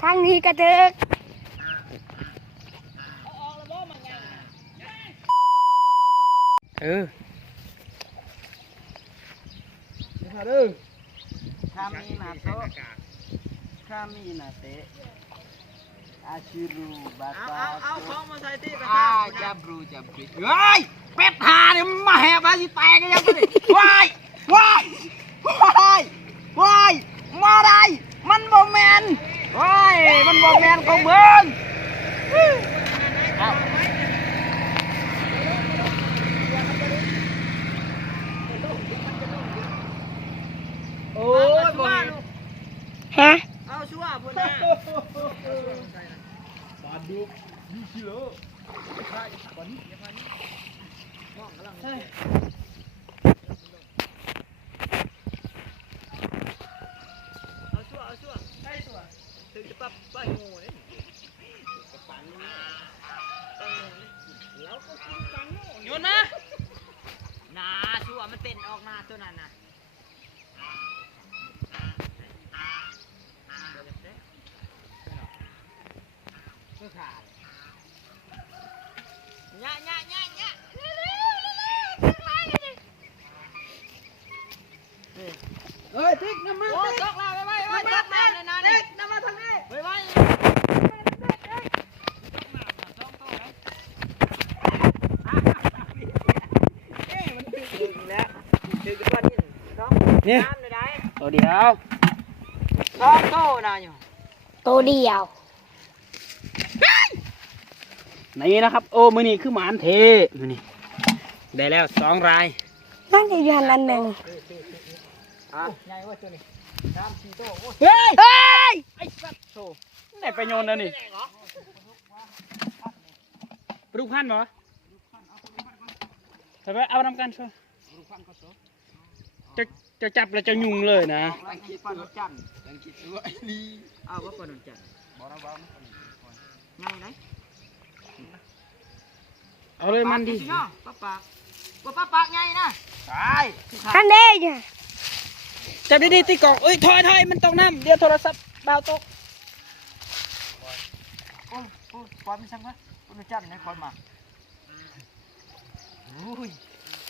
ทางนี้กระเดึกเออ Kami nato. Kami nate. Ashiru เอาเอาเอา bata. ของมาใส่ที่กระอ่าทะจับรูจับปิดเฮ้ยเป็ดหาเนี่ยมันมาแหบมาสิแตกกันยังไงว้ายว้ายว้ายว้ายมาได้มันบ่แมน ว้ายมันบ่แมนของเมืองเอา โอ้ยบ่ ฮะ เอาชัวร์พุ่นนะ เอาชัวร์เอาชัวร์ใช่ชัวร์ ถึงจะปั๊บไปงูเลยปังปังงูแล้วก็กินปังงูโยนมานาชัวมันเต้นออกมาตัวนั้นน่ะยะยะยะยะ เฮ้ยติ๊กน้ำมัน โอ้ ติ๊ก ตกแล้วไปไปไปตกน้ำเลยนะนี่น้ำมาทางนี้ไปไปแล้วถือกระปั้นนี่ท้อง นี่น้ำเลยได้ตัวเดียวท้องโตนะอยู่ตัวเดียว นี่นะครับ โอ้มือนี่คือหมานเทมือนี่ได้แล้วสองรายนั่นจะอยู่หันอันหนึ่งใหญ่ว่าตัวนี้น้ำสี่โตโอ้เฮ้ย เฮ้ย ไอ้สัตว์โธ่ได้ไปโยนแล้วนี่ปลูกพันธุ์บ่ไปไปเอานำกันช่วยจะ จะจับแล้วจะยุ่งเลยนะลังคิดปานจันทร์ลังคิดว่าไอ้ลีเอาว่าปนนจันบ่นะบ่ง่ายไหมเอาเลยมันดีเนาะป้าปากว่าป้าปากไงนะตายท่านเด้จ้ะจับดีๆตีกล่องเอ้ยถอยถอยมันตกน้ำเดี๋ยวโทรศัพท์เบาตกโอ้โอ้ปล่อยมันช่างวะปนจันให้คอยมาอุ้ย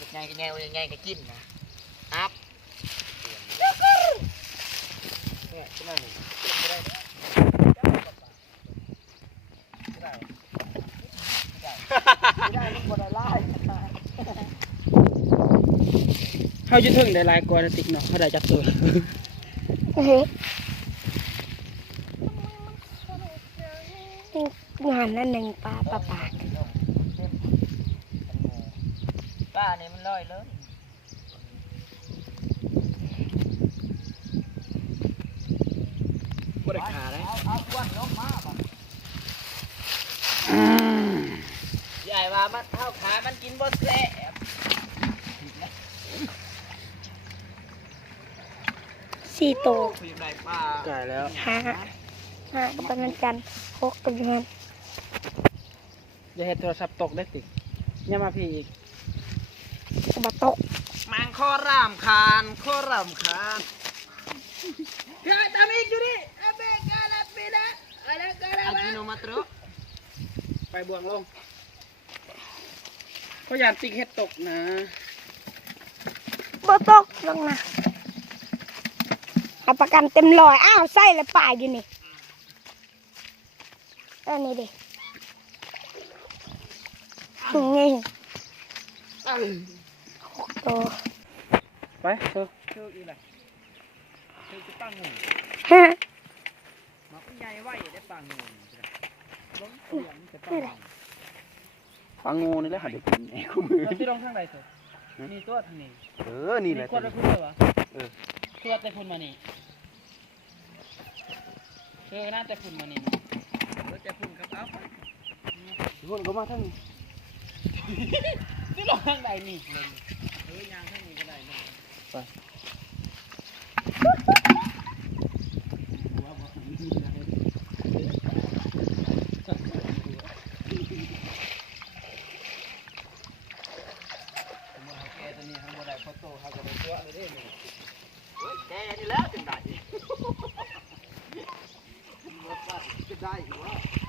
ยังไงยังไงยังไงก็กินนะอัพ เขาจะถึงได้หลายกว่าติ๊กเนาะเขาได้จับตัวเฮ้ยอยู่หันอันหนึ่งปลาปลาปลาป้าเนี่ยมันลอยเลยบ่ได้ขาเลยเอาเอาควันลงมาบ่ใหญ่ว่ามันเท่าขา มันกินบดแซ่บ สี่ตัวคุยไรป้าจ่ายแล้วห้าห้ากับปนันจันทร์หกกับอยู่หันอย่าเห็นโทรศัพท์ตกได้ติ๊กเนี่ยมาพี่อีกกับบะตกมังคอรามคานคอรามคานเฮ้ยตามอีกอยู่ดิอาเบกาลาปิดะอะไรกันอะกิโนมาตรไปบวงลงเพราะยานติ๊กเฮ็ดตกนะบะตกลงนะ เอาประกันเต็มลอย อ้าวไส้และป่าอยู่นี่อันนี้ดินี่หกตัวไปเถอะคืออีไรคือจะตั้งงูฮะมาคุณยายไหวได้ปังงูล้มเสียงจะปังนี่แหละฟังงูนี่แหละหาเด็กกินไอ้คู่มือเราที่ลงทางใดเถอะนี่ตัวทางนี้เออ นี่แหละคนละคุณเลยวะเออตัวแต่คุณมานี่ เออน่าแต่คุณมานี่แล้วแต่คุณครับเอาทุกคนก็มาทั้งนี้ที่ลงทางใดนี่เลยเออยางทางนี้ก็ได้นะไป Oh!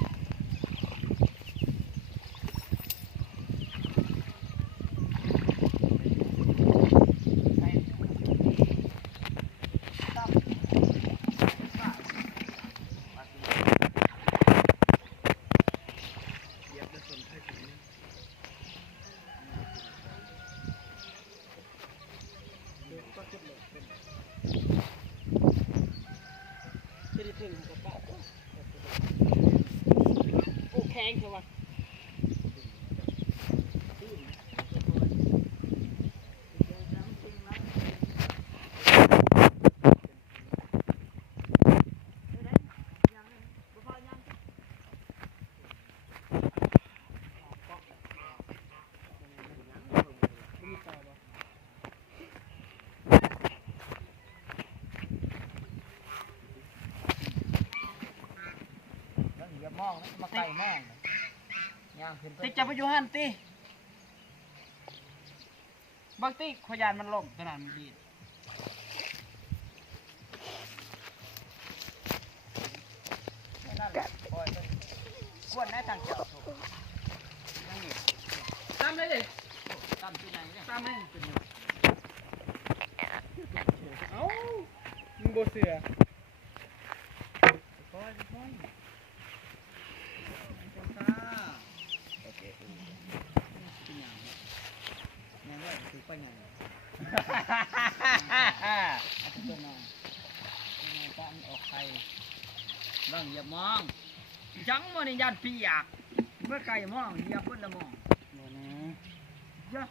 อย่ามองนะมาไก่แม่งย่างขึ้นไปติ๊กจะไปอยู่หันติบักติ๊กขยานมันล่มขนาดมันดีดนั่นแหละปล่อยมันกวนแน่ทางเจ้าตามเลยดิตามที่ไหนเนี่ยตามให้เป็นอยู่เอ้ามึงโบเสือปล่อยปล่อยโอเคแม่ว่าถือไปไหน อาทิตย์หน้าแม่ก็ออกไข่บ้างอย่ามองจังมันยันปีอยากเมื่อไก่มองอย่าเพิ่นละมองโดนะเยอะ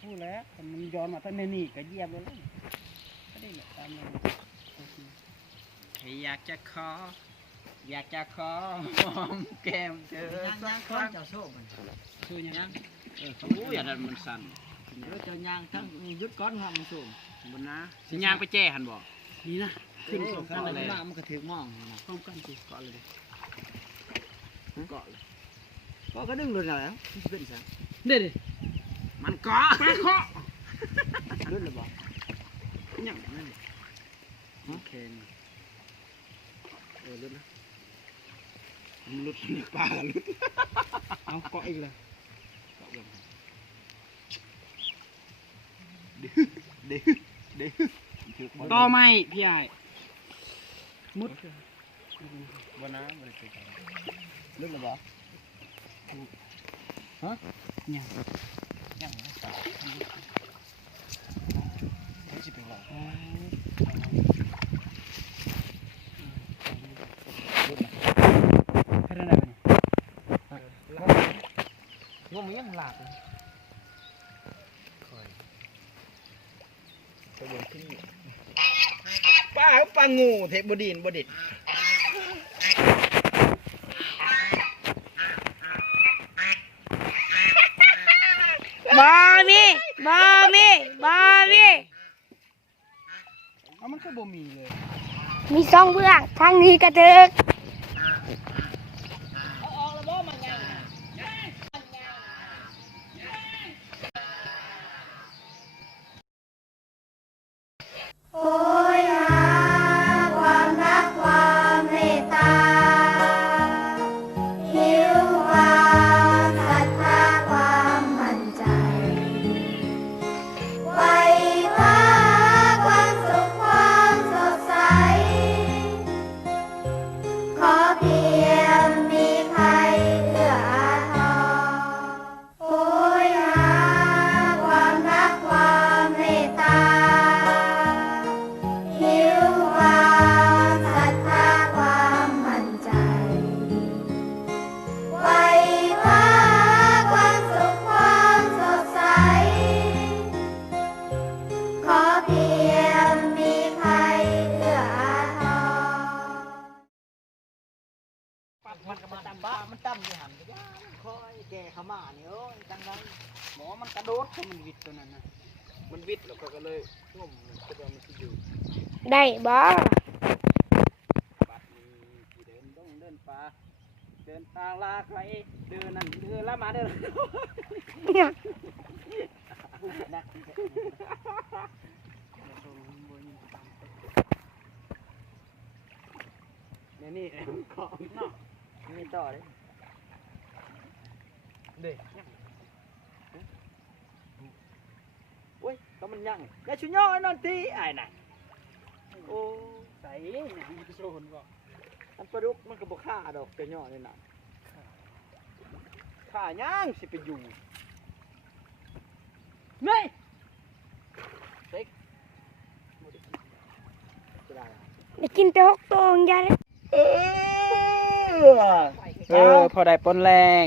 พูดแล้วแต่มันย้อนมาตั้งในนี่ก็เหยียบเลยแล้วก็ได้เนี่ยตามเลยโอยากจะขอ อยากจะขอหอมแก้มเธอสักครั้งเจ้าโซ่มันคืออย่างนั้นเออเขาอย่าดันมันสั่น แล้วเจ้ายางทั้งยุดก้อนหอมมันสูงบนนะสิยางไปแจ้หันบ่นี่นะขึ้นสองกักันนเลเลยยมามันก็ถือมองนะพร้อมกันสิเกาะเลยดิเกาะเลยก็ก็ดึงเลยแล้วเป็นซะเด็ดดิมันเกาะไปเคาะดึงเลยบ่อย่างนั้นดิโอเคเออลุดนะมันลุดนี่ปลาลุดเอาเกาะอีกเลยเกาะแบบ ดื้อดื้อดื้อต่อไม่พี่ใหญ่มุดบนน้ำมันถือดึงเลยบ่เนี่ยยังไม่ตายไม่ใช่เป็นหรอกแค่นั้นแหละเนี่ยงมยังหลากเลยคอย ตัวบนที่ป้าปลางูเทบดินบดินบอมีบอมีบอมีเอามันก็บ่มีเลย มีสองเบื้องทางนี้กระเทึก ได้บ่บัดนี้ที่เดินต้องเดินป่าเดินทา โอ้ยก็มันยังแกชุนย่อไอ้นอนตีไอ้น่ะโอ้ใส่หยังมันโซนบ่อันปลาดุกมันก็บ่ฆ่าดอกแต่ย่อนี่น่ะฆ่าย่างสิไปอยู่นี่เด็กบ่ได้กินจะได้อะได้กินแต่หกตัวของยายเลยเออเออพอได้ปนแรง